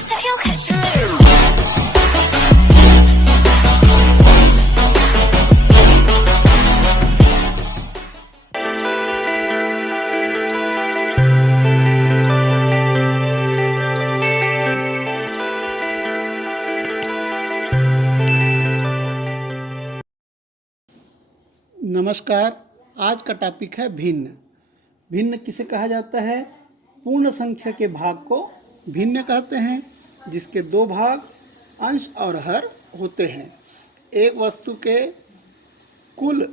say you'll catch me. नमस्कार। आज का टॉपिक है भिन्न। भिन्न किसे कहा जाता है? पूर्ण संख्या के भाग को भिन्न कहते हैं, जिसके दो भाग अंश और हर होते हैं। एक वस्तु के कुल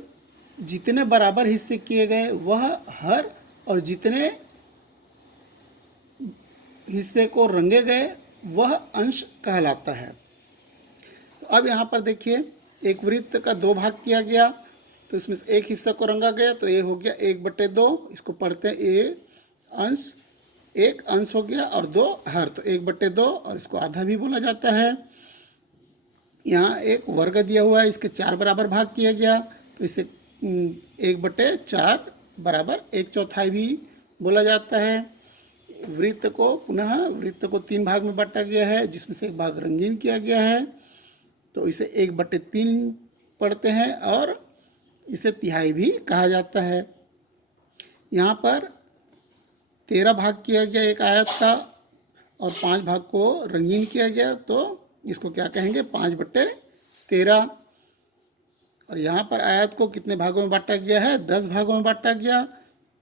जितने बराबर हिस्से किए गए वह हर, और जितने हिस्से को रंगे गए वह अंश कहलाता है। तो अब यहाँ पर देखिए, एक वृत्त का दो भाग किया गया, तो इसमें से एक हिस्सा को रंगा गया, तो ये हो गया 1/2। इसको पढ़ते हैं एक अंश हो गया और 2 हर, तो 1/2, और इसको आधा भी बोला जाता है। यहाँ एक वर्ग दिया हुआ है, इसके 4 बराबर भाग किया गया, तो इसे 1/4 बराबर 1/4 भी बोला जाता है। वृत्त को 3 भाग में बांटा गया है, जिसमें से एक भाग रंगीन किया गया है, तो इसे 1/3 पढ़ते हैं, और इसे तिहाई भी कहा जाता है। यहाँ पर 13 भाग किया गया एक आयत का, और 5 भाग को रंगीन किया गया, तो इसको क्या कहेंगे? 5/13। और यहाँ पर आयत को कितने भागों में बांटा गया है? 10 भागों में बांटा गया,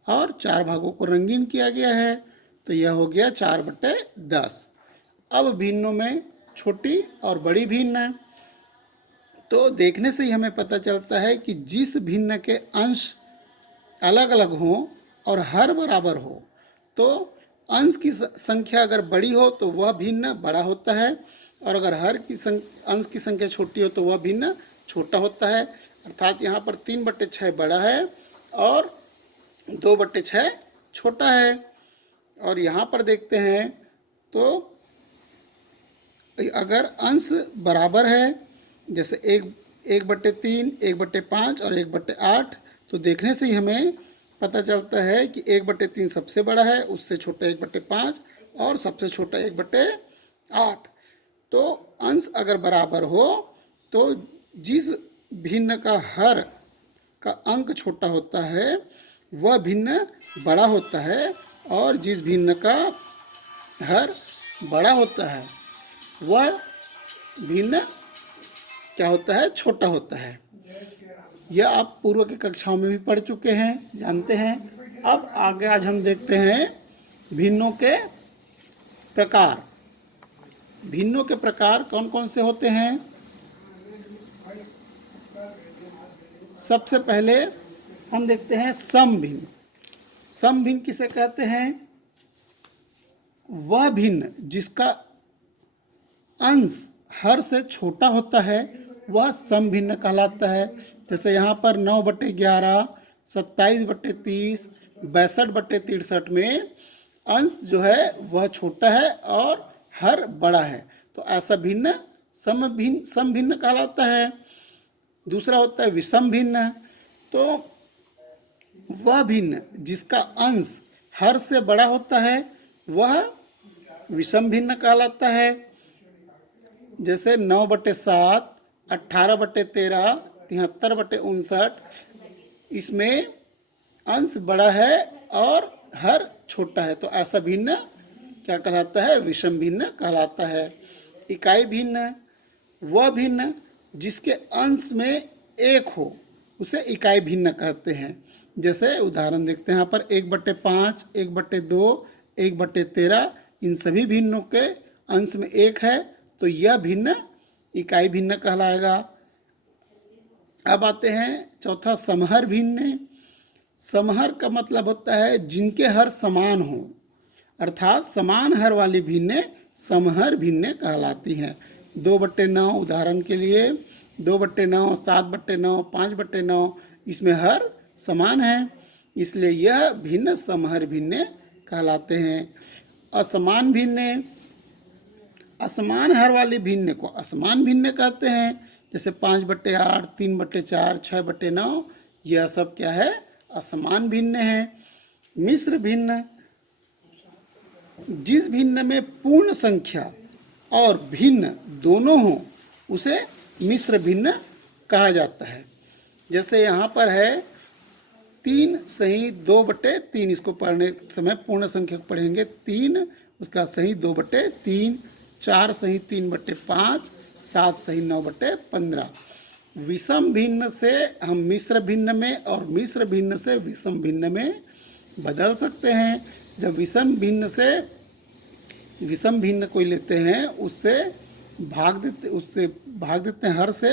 और 4 भागों को रंगीन किया गया है, तो यह हो गया 4/10। अब भिन्नों में छोटी और बड़ी भिन्न, तो देखने से ही हमें पता चलता है कि जिस भिन्न के अंश अलग अलग हों और हर बराबर हो, तो अंश की संख्या अगर बड़ी हो तो वह भिन्न बड़ा होता है, और अगर अंश की संख्या छोटी हो तो वह भिन्न छोटा होता है। अर्थात यहाँ पर 3/6 बड़ा है और 2/6 छोटा है। और यहाँ पर देखते हैं तो अगर अंश बराबर है, जैसे 1/3, 1/5 और 1/8, तो देखने से ही हमें पता चलता है कि 1/3 सबसे बड़ा है, उससे छोटा 1/5 और सबसे छोटा 1/8। तो अंश अगर बराबर हो तो जिस भिन्न का हर का अंक छोटा होता है वह भिन्न बड़ा होता है, और जिस भिन्न का हर बड़ा होता है वह भिन्न क्या होता है? छोटा होता है। यह आप पूर्व की कक्षाओं में भी पढ़ चुके हैं, जानते हैं। अब आगे आज हम देखते हैं भिन्नों के प्रकार। भिन्नों के प्रकार कौन कौन से होते हैं? सबसे पहले हम देखते हैं समभिन्न। समभिन्न किसे कहते हैं? वह भिन्न जिसका अंश हर से छोटा होता है वह समभिन्न कहलाता है। जैसे यहाँ पर 9/11, 27/30, 62/63 में अंश जो है वह छोटा है और हर बड़ा है, तो ऐसा भिन्न समभिन्न कहलाता है। दूसरा होता है विषम भिन्न। तो वह भिन्न जिसका अंश हर से बड़ा होता है वह विषम भिन्न कहलाता है। जैसे 9/7, 18/13, 73/59, इसमें अंश बड़ा है और हर छोटा है, तो ऐसा भिन्न क्या कहलाता है? विषम भिन्न कहलाता है। इकाई भिन्न, वह भिन्न जिसके अंश में एक हो उसे इकाई भिन्न कहते हैं। जैसे उदाहरण देखते हैं यहाँ पर 1/5, 1/2, 1/13, इन सभी भिन्नों के अंश में एक है, तो यह भिन्न इकाई भिन्न कहलाएगा। अब आते हैं चौथा, समहर भिन्न। समहर का मतलब होता है जिनके हर समान हो, अर्थात समान हर वाली भिन्न समहर भिन्न कहलाती हैं। 2/9 उदाहरण के लिए 2/9, 7/9, 5/9, इसमें हर समान है, इसलिए यह भिन्न समहर भिन्न कहलाते हैं। असमान भिन्न, असमान हर वाली भिन्न को असमान भिन्न कहते हैं। जैसे 5/8, 3/4, 6/9, यह सब क्या है? असमान भिन्न है। मिश्र भिन्न, जिस भिन्न में पूर्ण संख्या और भिन्न दोनों हों उसे मिश्र भिन्न कहा जाता है। जैसे यहाँ पर है 3 सही 2/3, इसको पढ़ने समय पूर्ण संख्या को पढ़ेंगे 3, उसका सही 2/3, 4 सही 3/5, 7 सही 9/15। विषम भिन्न से हम मिश्र भिन्न में और मिश्र भिन्न से विषम भिन्न में बदल सकते हैं। जब विषम भिन्न कोई लेते हैं उससे भाग देते हैं हर से।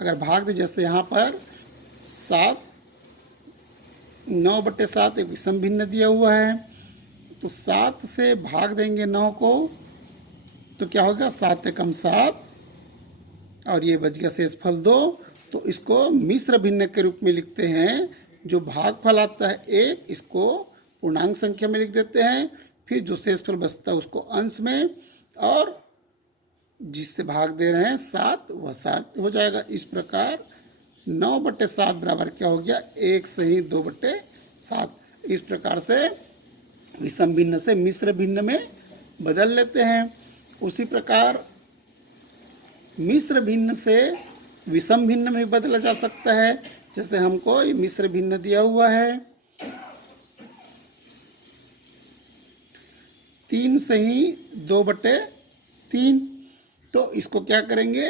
अगर भाग दे, जैसे यहाँ पर 9/7 एक विषम भिन्न दिया हुआ है, तो 7 से भाग देंगे 9 को तो क्या होगा, 7 एकम 7 और ये बच गया शेषफल 2। तो इसको मिश्र भिन्न के रूप में लिखते हैं। जो भागफल आता है 1, इसको पूर्णांक संख्या में लिख देते हैं, फिर जो शेषफल बचता है उसको अंश में, और जिससे भाग दे रहे हैं 7 वह 7 हो जाएगा। इस प्रकार 9/7 बराबर क्या हो गया, 1 सही 2/7। इस प्रकार से विषम भिन्न से मिश्र भिन्न में बदल लेते हैं। उसी प्रकार मिश्र भिन्न से विषम भिन्न में बदला जा सकता है। जैसे हमको ये मिश्र भिन्न दिया हुआ है, 3 सही 2/3, तो इसको क्या करेंगे,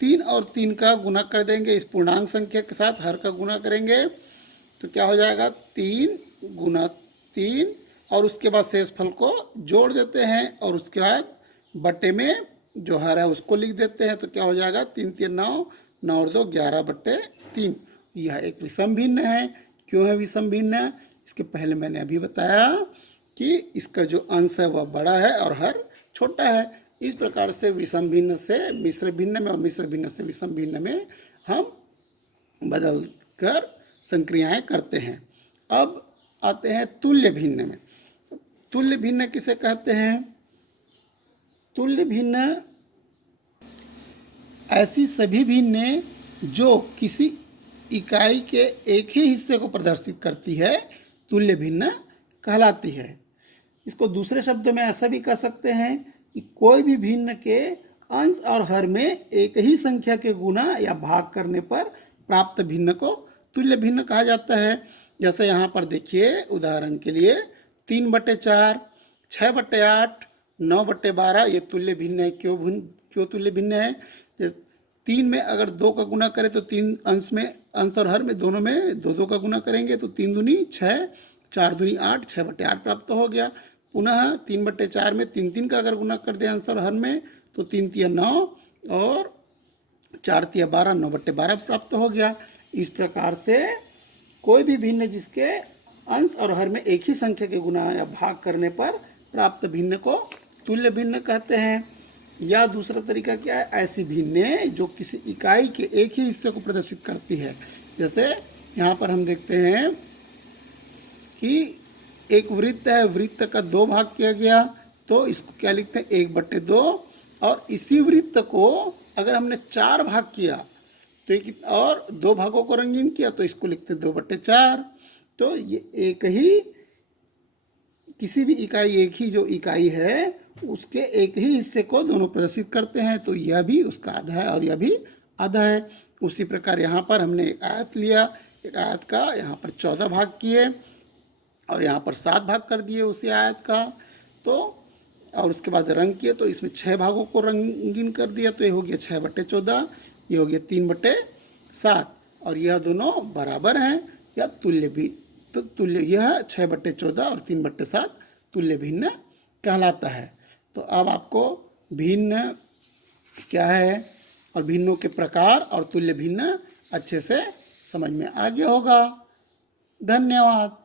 3 और 3 का गुना कर देंगे, इस पूर्णांक संख्या के साथ हर का गुना करेंगे तो क्या हो जाएगा, 3 गुना 3, और उसके बाद शेषफल को जोड़ देते हैं और उसके बाद बटे में जो हर है उसको लिख देते हैं। तो क्या हो जाएगा, 3 3 9, 9 और 2 11/3। यह एक विषम भिन्न है। क्यों है विषम भिन्न, इसके पहले मैंने अभी बताया कि इसका जो अंश है वह बड़ा है और हर छोटा है। इस प्रकार से विषम भिन्न से मिश्र भिन्न में और मिश्र भिन्न से विषम भिन्न में हम बदल कर संक्रियाएं करते हैं। अब आते हैं तुल्य भिन्न में। तुल्य भिन्न किसे कहते हैं, तुल्य भिन्न ऐसी सभी भिन्न जो किसी इकाई के एक ही हिस्से को प्रदर्शित करती है, तुल्य भिन्न कहलाती है। इसको दूसरे शब्दों में ऐसा भी कह सकते हैं कि कोई भी भिन्न के अंश और हर में एक ही संख्या के गुना या भाग करने पर प्राप्त भिन्न को तुल्य भिन्न कहा जाता है। जैसे यहाँ पर देखिए, उदाहरण के लिए 3/4, 6/8, 9/12 ये तुल्य भिन्न है। क्यों तुल्य भिन्न है, 3 में अगर 2 का गुना करें तो 3 अंश और हर में दोनों में 2 का गुना करेंगे तो 3 दूनी 6, 4 दूनी 8, 6/8 प्राप्त हो गया। पुनः 3/4 में 3 3 का अगर गुना कर दें अंश और हर में तो 3 3 9 और 4 3 12, 9/12 प्राप्त हो गया। इस प्रकार से कोई भी भिन्न जिसके अंश और हर में एक ही संख्या के गुना या भाग करने पर प्राप्त भिन्न को तुल्य भिन्न कहते हैं। या दूसरा तरीका क्या है, ऐसी भिन्न जो किसी इकाई के एक ही हिस्से को प्रदर्शित करती है। जैसे यहाँ पर हम देखते हैं कि एक वृत्त है, वृत्त का 2 भाग किया गया तो इसको क्या लिखते हैं, 1/2। और इसी वृत्त को अगर हमने 4 भाग किया तो एक और 2 भागों को रंगीन किया तो इसको लिखते हैं 2/4। तो ये एक ही किसी भी इकाई, एक ही जो इकाई है उसके एक ही हिस्से को दोनों प्रदर्शित करते हैं। तो यह भी उसका आधा है और यह भी आधा है। उसी प्रकार यहाँ पर हमने एक आयत लिया, एक आयत का यहाँ पर 14 भाग किए और यहाँ पर 7 भाग कर दिए उसी आयत का, तो और उसके बाद रंग किए तो इसमें 6 भागों को रंगीन कर दिया। तो ये हो गया 6/14, ये हो गया 3/7 और यह दोनों बराबर हैं या तुल्य भी। तो तुल्य यह 6/14 और 3/7 तुल्य भिन्न कहलाता है। तो अब आपको भिन्न क्या है और भिन्नों के प्रकार और तुल्य भिन्न अच्छे से समझ में आ गया होगा। धन्यवाद।